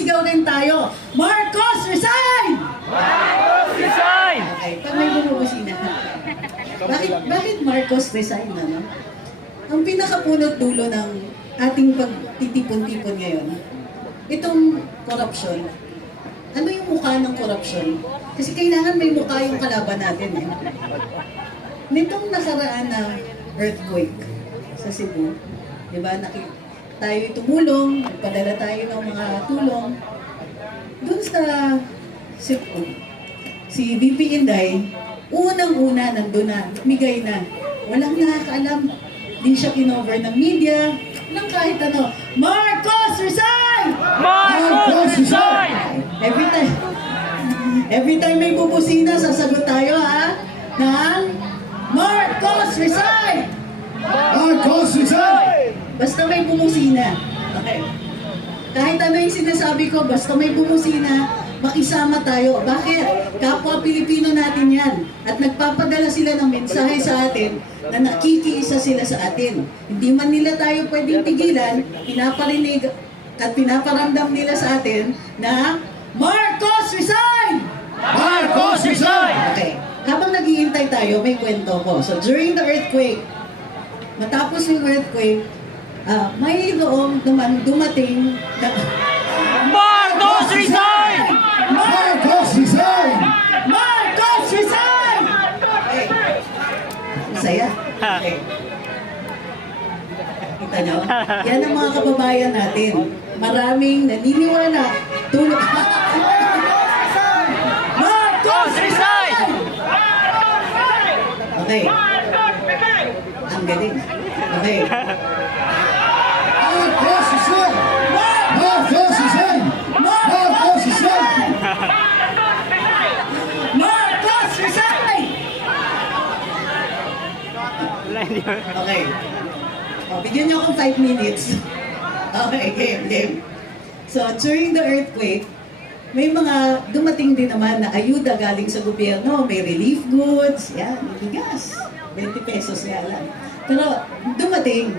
sisigaw rin tayo. Marcos, resign! Marcos resign! Okay, pag may bumubusina. Bakit Marcos resign, ano? Ang pinakapunot dulo ng ating pagtitipon-tipon ngayon, itong corruption. Ano yung mukha ng corruption? Kasi kailangan may mukha yung kalaban natin, eh. Nitong nakaraan na earthquake sa Cebu, di ba, tayo tumulong, nagpadala tayo ng mga tulong. Doon sa Cebu, si VP Inday, unang-una nandun na, migay na. Walang nakakaalam. Di siya kinover ng media, ng kahit ano. Marcos, resign! Marcos resign! Every time may bubusina, sasagot tayo, ha? Ng Marcos, resign! Marcos resign! Basta may bumusina. Okay. Kahit ano yung sinasabi ko, basta may bumusina, makisama tayo. Bakit? Kapwa Pilipino natin yan. At nagpapadala sila ng mensahe sa atin na nakikiisa sila sa atin. Hindi man nila tayo pwedeng tigilan, pinaparinig at pinaparamdam nila sa atin na Marcos resign! Marcos resign! Okay. Habang naghihintay tayo, may kwento ko. So during the earthquake, matapos yung earthquake, may dumating na Marcos resign! Marcos resign! Marcos resign! Okay. Masaya? Okay. Kita nyo? Yan ang mga kababayan natin. Maraming naniniwala. Tulog. Marcos resign! Okay. Ang galing. Okay. Marcos resign! Marcos resign! Marcos resign! Marcos resign! Okay. Bigyan niyo akong 5 minutes. Okay, game. So, during the earthquake, may mga dumating din naman na ayuda galing sa gobyerno. May relief goods, yan, may bigas. 20 pesos nga lang. Pero dumating,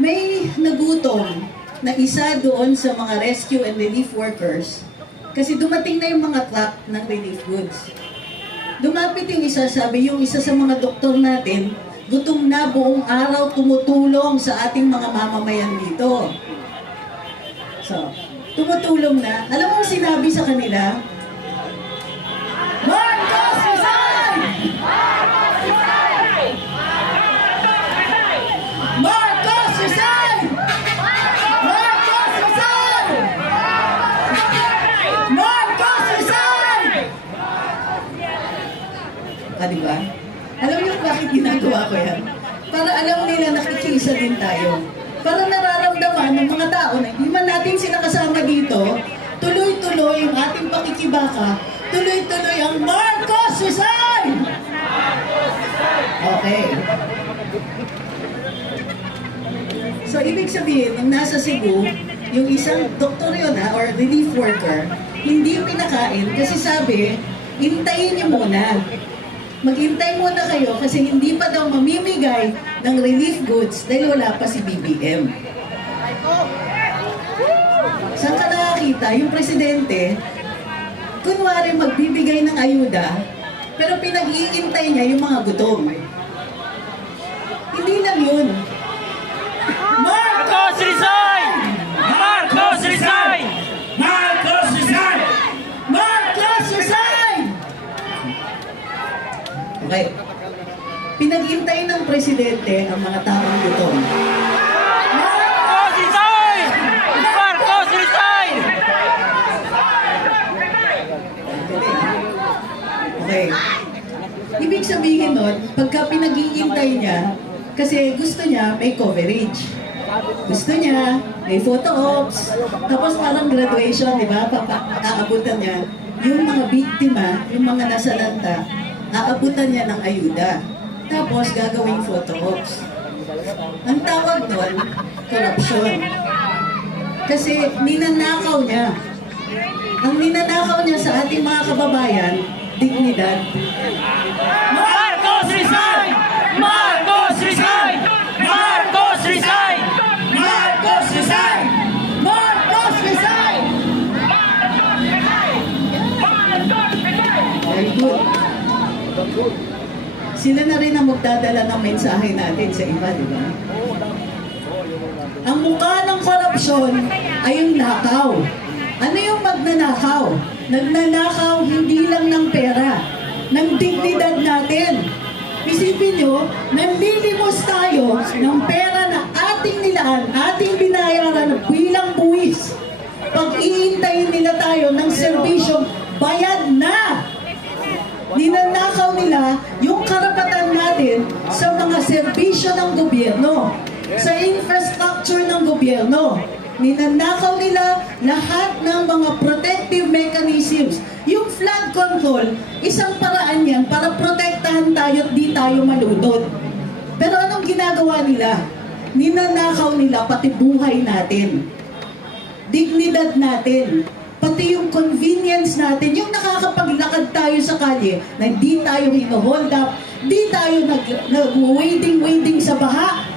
may nagutom na isa doon sa mga rescue and relief workers kasi dumating na yung mga truck ng relief goods. Dumapit yung isa, sabi yung isa sa mga doktor natin, gutom na buong araw tumutulong sa ating mga mamamayan dito. So, tumutulong na. Alam mo sinabi sa kanila? Marcos resign! Marcos resign! Marcos resign! Marcos resign! Diba? Alam niyo bakit ginagawa ko yan? Para alam nila nakikiisa din tayo. Para nararamdaman ng mga tao na hindi man natin sila kasama dito, tuloy-tuloy ang ating pakikibaka, tuloy-tuloy ang Marcos resign! Okay. So, ibig sabihin, nung nasa Cebu, yung isang doktor yun or relief worker, hindi pinakain kasi sabi, hintayin niyo muna. Maghintay muna kayo kasi hindi pa daw mamimigay ng relief goods dahil wala pa si BBM. Saan ka nakakita? Yung presidente, kunwari magbibigay ng ayuda, pero pinag-iintay niya yung mga gutom. Hindi lang yun. Marcos resign! Marcos resign! Marcos resign! Marcos resign! Okay. Pinag-intay ng presidente ang mga taong gutom. Marcos resign! Marcos resign! Okay. Ibig sabihin nun, pagka pinag-iintay niya, kasi gusto niya may coverage. Gusto niya, may photo ops, tapos parang graduation, di ba? Aabutan niya. Yung mga biktima, yung mga nasalanta, aabutan niya ng ayuda. Tapos gagawing photo ops. Ang tawag doon, corruption. Kasi ninanakaw niya. Ang ninanakaw niya sa ating mga kababayan, dignidad. Marcos resign! Marcos resign! Marcos resign! Marcos resign! Marcos resign! Sila na rin ang magdadala ng mensahe natin sa iba, di ba? Ang mukha ng korupsyon ay yung nakaw. Ano yung magnanakaw? Nagnanakaw hindi lang ng pera, ng dignidad natin. Isipin nyo, nanlilimos tayo ng pera na ating nilaan, ating binayaran bilang buwis. Pag-iintayin nila tayo ng serbisyong bayad na. Ninanakaw nila yung karapatan natin sa mga serbisyo ng gobyerno, sa infrastructure ng gobyerno. Ninanakaw nila lahat ng mga protective mechanisms. Yung flood control, isang paraan yan para protektahan tayo at di tayo malunod. Pero anong ginagawa nila? Ninanakaw nila pati buhay natin, dignidad natin, pati yung convenience natin, yung nakakapaglakad tayo sa kalye, na di tayo hino-hold up, di tayo nag-wading sa baha.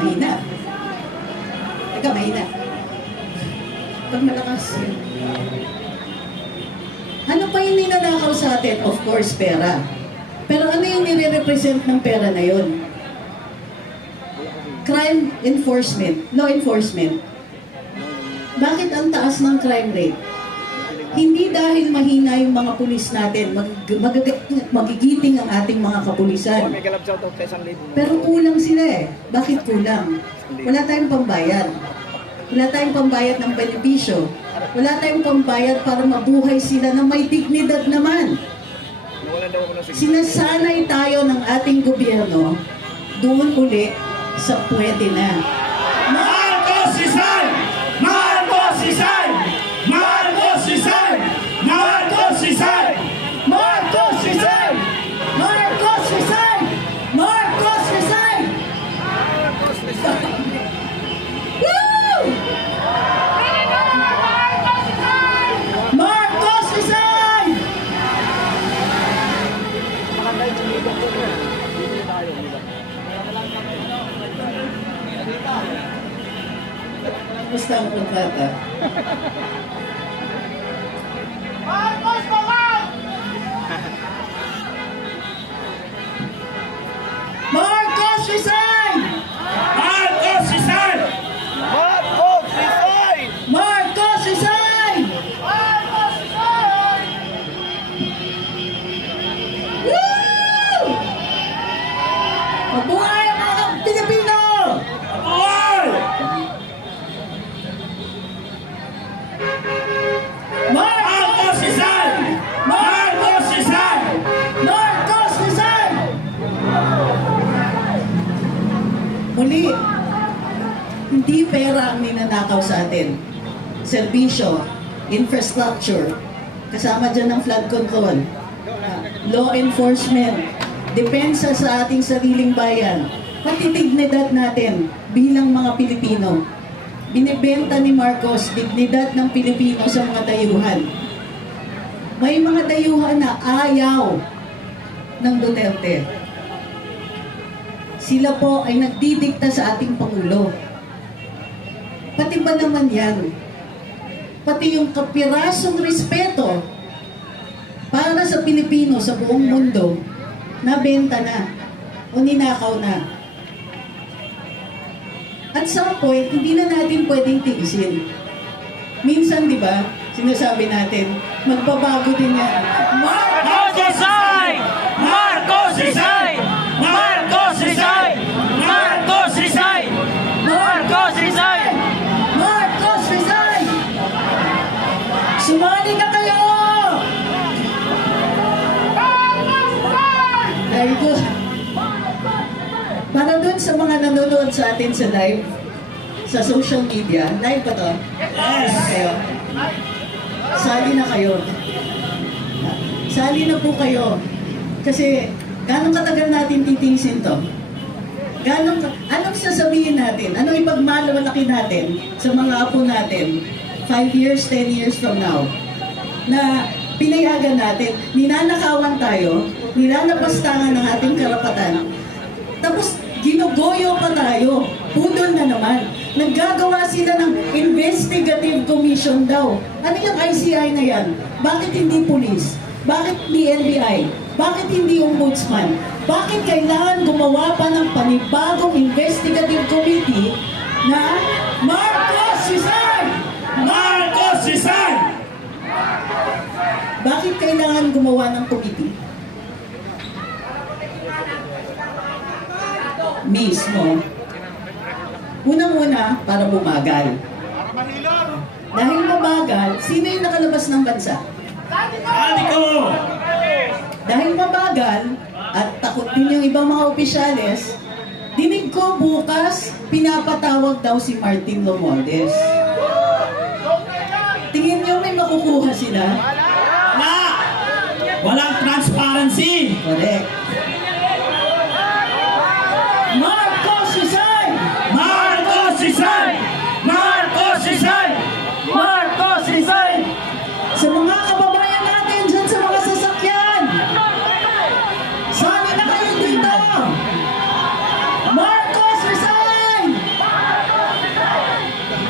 Mahina. Teka, mahina. Pag malakas. Ano pa yung ninanakaw sa atin? Of course, pera. Pero ano yung nire-represent ng pera na yun? Crime enforcement, law enforcement. Bakit ang taas ng crime rate? Hindi dahil mahina yung mga pulis natin, magigiting ang ating mga kapulisan. Pero kulang sila eh. Bakit kulang? Wala tayong pambayad. Wala tayong pambayad ng benepisyo. Wala tayong pambayad para mabuhay sila na may dignidad naman. Sinasanay tayo ng ating gobyerno doon uli sa pwede na. Marcos resign! Marcos resign! Marcos resign! Marcos resign! Marcos resign! Marcos resign! Marcos resign! Woo! Marcos resign! Basta ang kontrata. Marcos Bawal! Marcos resign! Marcos resign! Marcos resign! Marcos resign! Marcos resign! Woo! Mabuhay ang mga Pilipino! Mabuhay! Marcos resign! Marcos resign! Marcos resign! Muli, hindi pera ang ninanakaw sa atin. Serbisyo, infrastructure, kasama dyan ng flood control, law enforcement, depensa sa ating sariling bayan, pati dignidad natin bilang mga Pilipino. Binibenta ni Marcos dignidad ng Pilipino sa mga dayuhan. May mga dayuhan na ayaw ng Duterte. Sila po ay nagdidikta sa ating Pangulo. Pati ba naman yan? Pati yung kapirasong respeto para sa Pilipino sa buong mundo, nabenta na o ninakaw na. At some point, hindi na natin pwedeng tiisin. Minsan, di ba, sinasabi natin, magbabago din yan. Marcos resign! Marcos resign! Marcos resign! Marcos resign! Marcos resign! Marcos resign! Sumali na kayo! Very good. Para dun sa mga nanonood sa atin sa live, sa social media, live ba to? Yes! Kayo. Sali na kayo. Sali na po kayo. Kasi, gano'ng katagal natin titiisin to? Anong sasabihin natin? Anong ipagmalaki natin sa mga apo natin 5 years, 10 years from now? Na pinayagan natin, ninanakawan tayo, nilalapastangan ng ating karapatan, tapos ginugoyo pa tayo, pudol na naman. Naggagawa sila ng investigative commission daw. Ano yung ICI na yan? Bakit hindi police? Bakit hindi NBI? Bakit hindi ombudsman? Bakit kailangan gumawa pa ng panibagong investigative committee na Marcos resign? Marcos resign! Bakit kailangan gumawa ng committee? Mismo. Unang-una, para bumagal. Dahil mabagal, sino yung nakalabas ng bansa? Sabi ko! Dahil mabagal at takot din yung ibang mga opisyales, dinig ko bukas, pinapatawag daw si Martin Romualdez. Tingin nyo may makukuha sila? Wala! Walang transparency! Correct. Marcos resign! Marcos resign! Marcos resign! Marcos resign! Sa mga kababayan natin dyan sa mga sasakyan, sali na kayo dito! Marcos resign! Marcos resign!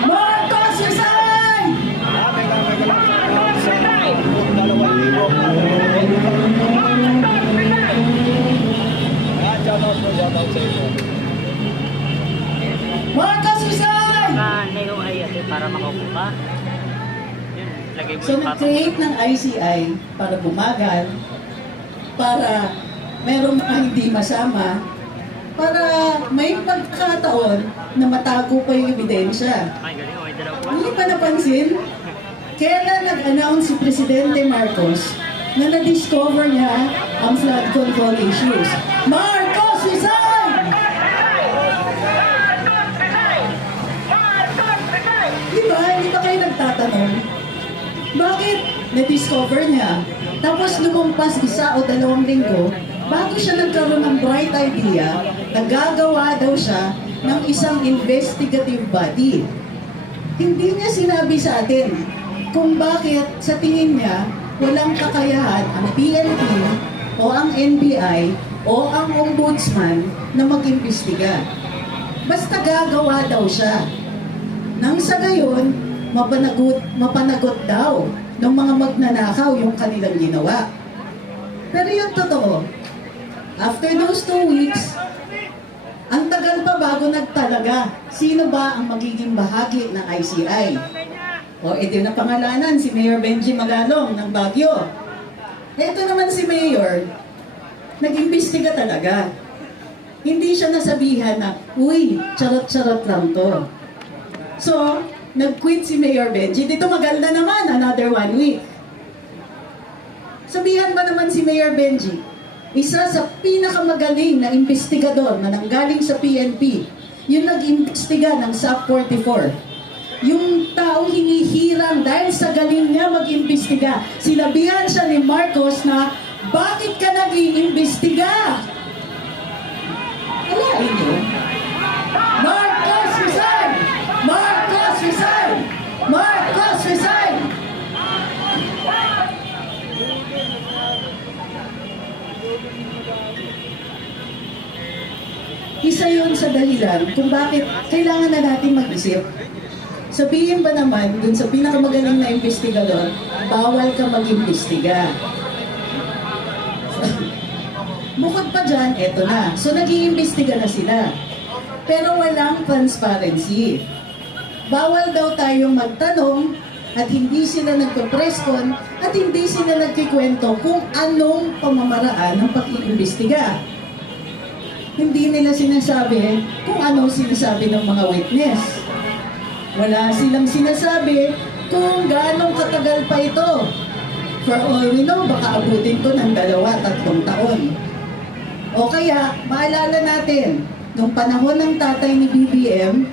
Marcos resign! Yung ay para makaupo ka. Yun, lagay mo So, yung pato. nag-create ng ICI para bumagal, para merong mga hindi masama, para may pagkakataon na matago pa yung ebidensya. Ay, galing. May dalaw po. Hindi pa napansin, kailan nag-announce si Presidente Marcos na na-discover niya ang flood control issues. Marcos resign! Di ba? Hindi ba kayo nagtatanong? Bakit na-discover niya? Tapos lumampas 1 o 2 linggo, bago siya nagkaroon ng bright idea na gagawa daw siya ng isang investigative body. Hindi niya sinabi sa atin kung bakit sa tingin niya walang kakayahan ang PNP o ang NBI o ang ombudsman na mag-imbestiga. Basta gagawa daw siya. Nang sa gayon, mapanagot daw ng mga magnanakaw yung kanilang ginawa. Pero yung totoo, after those 2 weeks, ang tagal pa bago nagtalaga sino ba ang magiging bahagi ng ICI. O ito na pangalanan, si Mayor Benji Magalong ng Baguio. Ito naman si Mayor, nag-imbestiga talaga. Hindi siya nasabihan na, uy, charot-charot lang to. So, nag-quit si Mayor Benji. Dito maganda naman, another 1 week. Sabihan ba naman si Mayor Benji, isa sa pinakamagaling na investigador na nanggaling sa PNP, yung nag-imbestiga ng SAP 44. Yung taong hinihirang dahil sa galing niya mag-imbestiga. Sinabihan siya ni Marcos na, bakit ka nag-iimbestiga? Alain niyo? Marcos resign! Marcos resign! Marcos resign! Isa yun sa dahilan kung bakit kailangan na natin mag-isip. Sabihin ba naman dun sa pinakamagaling na investigador, bawal ka mag-imbestiga. Bukod pa dyan, eto na. So nag-iimbestiga na sila. Pero walang transparency. Bawal daw tayong magtanong at hindi sila nagpa-presscon at hindi sila nagkikwento kung anong pamamaraan ng pag-iimbestiga. Hindi nila sinasabi kung anong sinasabi ng mga witness. Wala silang sinasabi kung ganong katagal pa ito. For all we know, baka abutin to ng 2-3 taon. O kaya, maalala natin, nung panahon ng tatay ni BBM,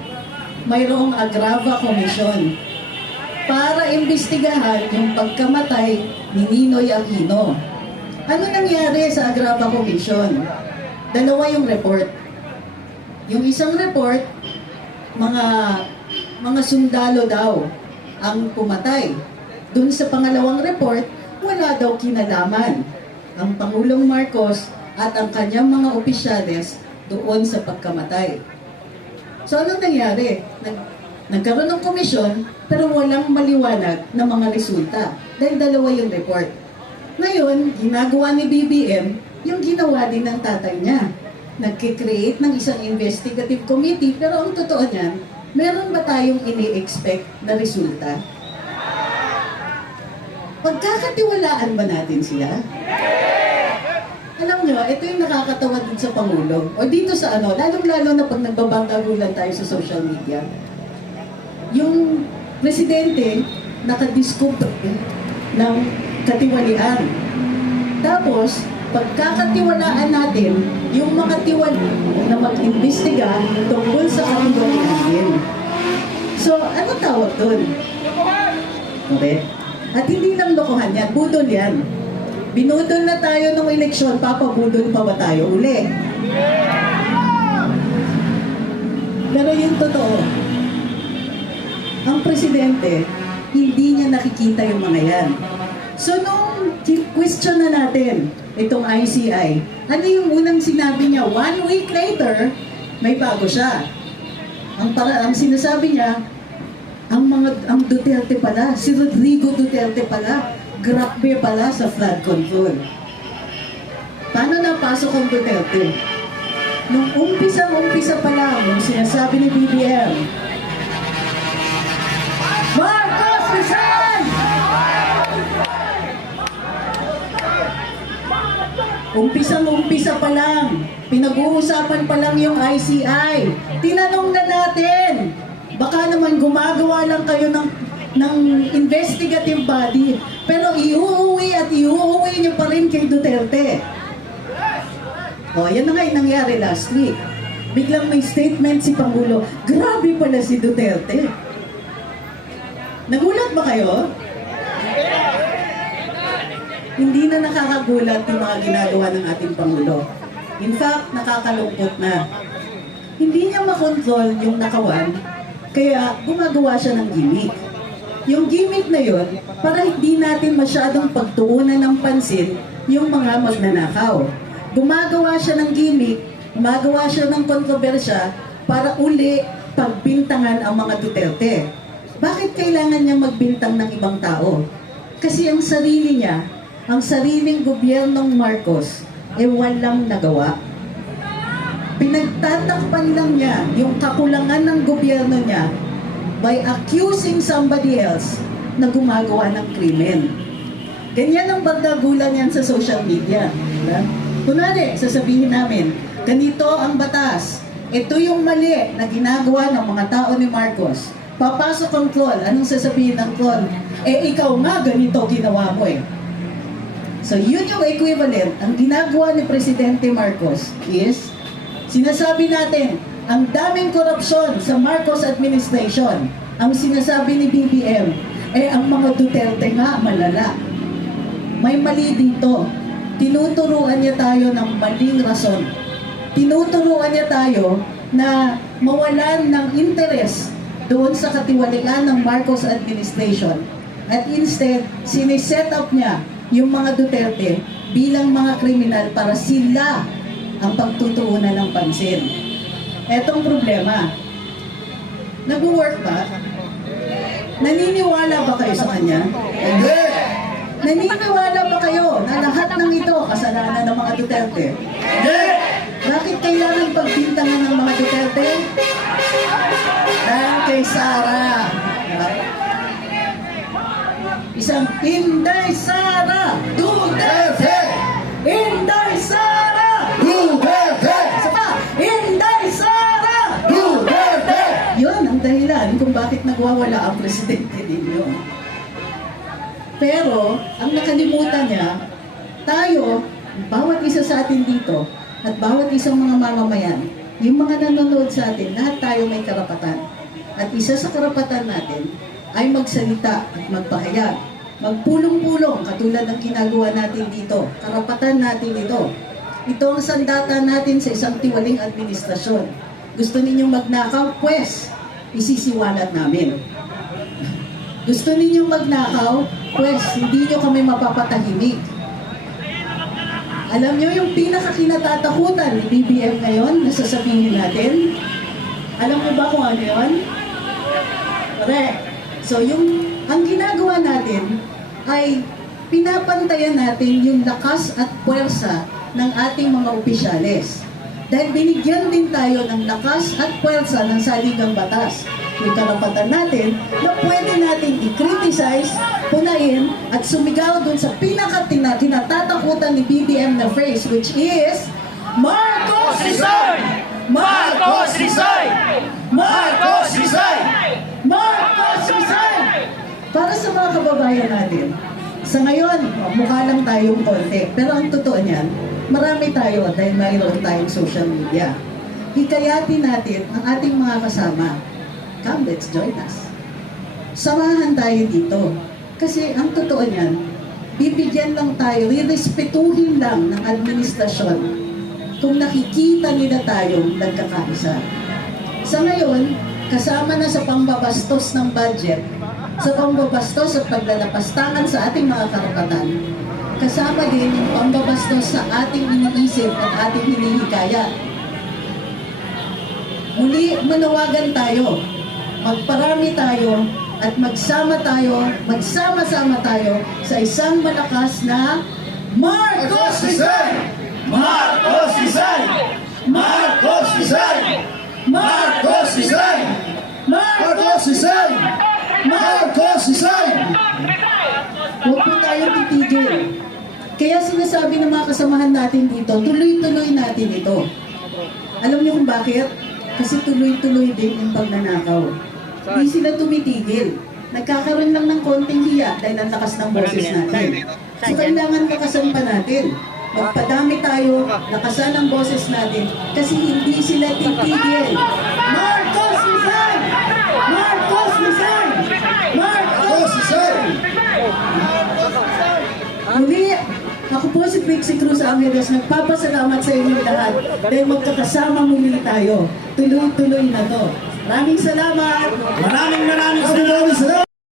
mayroong Agrava Commission para imbestigahan yung pagkamatay ni Ninoy Aquino. Ano nangyari sa Agrava Commission? 2 yung report. Yung isang report, mga sundalo daw ang pumatay. Doon sa pangalawang report, wala daw kinalaman ang Pangulong Marcos at ang kanyang mga opisyales doon sa pagkamatay. So anong nangyari? Nagkaroon ng komisyon pero walang maliwanag na mga resulta dahil 2 yung report. Ngayon, ginagawa ni BBM yung ginawa din ng tatay niya. Nagkikreate ng isang investigative committee, pero ang totoo niyan, meron ba tayong ini-expect na resulta? Pagkakatiwalaan ba natin sila? Alam nyo, ito yung nakakatawa din sa Pangulo. O dito sa lalong-lalo na pag nagbabanggagulan tayo sa social media. Yung presidente, nakadiscover ng katiwalian. Tapos, pagkakatiwalaan natin, yung mga na mag-imbestiga tungkol sa katiwalian din. So, ano tawag doon? Okay? At hindi lang lokohan yan, budol yan. Binudol na tayo ng eleksyon, papabudol pa ba tayo uli? Pero yung totoo, ang presidente, hindi niya nakikita yung mga yan. So nung question na natin itong ICI, ano yung unang sinabi niya? 1 week later, may bago siya. Ang sinasabi niya, ang Duterte pala, si Rodrigo Duterte pala, grabe pala sa flood control. Paano napasok ang Duterte? Nung umpisa pa lang, nung sinasabi ni BBM, Marcos resign! Umpisa pa lang, pinag-uusapan pa lang yung ICI. Tinanong na natin, baka naman gumagawa lang kayo ng investigative body, pero iuuwi nyo pa rin kay Duterte. O, yan na nga yung nangyari last week. Biglang may statement si Pangulo, grabe pala si Duterte. Nagulat ba kayo? Hindi na nakakagulat yung mga ginagawa ng ating Pangulo. In fact, nakakalungkot na. Hindi niya makontrol yung nakawan, kaya gumagawa siya ng gimmick. Yung gimmick na yon, para hindi natin masyadong pagtuunan ng pansin yung mga magnanakaw. Gumagawa siya ng gimmick, gumagawa siya ng kontrobersya para uli pagbintangan ang mga Duterte. Bakit kailangan niya magbintang ng ibang tao? Kasi ang sarili niya, ang sariling gobyernong Marcos, walang nagawa. Pinagtatakpan lang niya yung kakulangan ng gobyerno niya by accusing somebody else na gumagawa ng krimen. Ganyan ang bagdagulan yan sa social media. Diba? Kunwari, sasabihin namin, ganito ang batas. Ito yung mali na ginagawa ng mga tao ni Marcos. Papasok ang troll. Anong sasabihin ng troll? Ikaw nga ganito ginawa mo eh. So yun yung equivalent. Ang ginagawa ni Presidente Marcos is, sinasabi natin, ang daming korupsyon sa Marcos administration. Ang sinasabi ni BBM, ang mga Duterte nga malala. May mali dito. Tinuturuan niya tayo ng maling rason. Tinuturuan niya tayo na mawalan ng interes doon sa katiwalian ng Marcos administration. At instead, siniset up niya yung mga Duterte bilang mga kriminal para sila ang pagtutuunan ng pansin. Etong problema, nag-work ba? Naniniwala ba kayo sa kanya? Hindi! Naniniwala ba kayo na lahat ng ito kasalanan ng mga Duterte? Hindi! Bakit kailangan pagbintangan ng mga Duterte? Dahil kay Sara. Isang Inday Sara Duterte! Inday Sara Duterte! Isa pa, Inday Sara Duterte! Yun ang dahilan kung bakit nagwawala ang presidente ninyo. Pero, ang nakalimutan niya, tayo, bawat isa sa atin dito, at bawat isang mga mamamayan, yung mga nanonood sa atin, lahat tayo may karapatan. At isa sa karapatan natin ay magsalita at magpahayag. Magpulong-pulong katulad ng ginagawa natin dito. Karapatan natin ito. Ito ang sandata natin sa isang tiwaling administrasyon. Gusto ninyong magnakaw? Pwes, isisiwalat namin. Gusto ninyong magnakaw? Pwes, hindi nyo kami mapapatahimik. Alam nyo yung pinakakinatatakutan ni BBM ngayon na sasabihin natin? Alam mo ba kung ano yun? Correct. So ang ginagawa natin ay pinapantayan natin yung lakas at puwersa ng ating mga opisyales. Dahil binigyan din tayo ng lakas at puwersa ng saligang batas. Yung karapatan natin na pwede natin i-criticize, punain, at sumigaw dun sa pinaka-tinatatakutan ni BBM na phrase, which is, Marcos resign! Marcos resign! Marcos resign! Marcos resign! Para sa mga kababayan natin, sa ngayon, mukha lang tayong konti. Pero ang totoo niyan, marami tayo dahil mayroon tayong social media. Hikayatin natin ang ating mga kasama. Come, let's join us. Samahan tayo dito. Kasi ang totoo niyan, bibigyan lang tayo, rirespetuhin lang ng administrasyon kung nakikita nila tayong nagkakaisa. Sa ngayon, kasama na sa pangbabastos ng budget, sa pangbabastos at paglalapastangan sa ating mga karapatan, kasama din yung pangbabastos sa ating iniisip at ating hinihikayat. Muli, manawagan tayo, magparami tayo, at magsama tayo, magsama-sama tayo sa isang malakas na Marcos resign! Marcos resign! Marcos resign! Marcos resign! Marcos resign! Marcos resign! Huwag po tayong titigil. Kaya sinasabi ng mga kasamahan natin dito, tuloy-tuloy natin ito. Alam niyo kung bakit? Kasi tuloy-tuloy din yung pagnanakaw. Hindi sila tumitigil. Nagkakaroon lang ng konting hiya dahil ang lakas ng boses natin. So kailangan lakasan pa natin. Magpadami tayo, lakasan ang boses natin kasi hindi sila titigil. Marcos resign! Marcos resign! Marcos resign! Muli, ako po si Trixie Cruz Angeles, nagpapasalamat sa inyo lahat dahil magkakasama muli tayo. Tuloy-tuloy na to. Maraming salamat! Maraming salamat!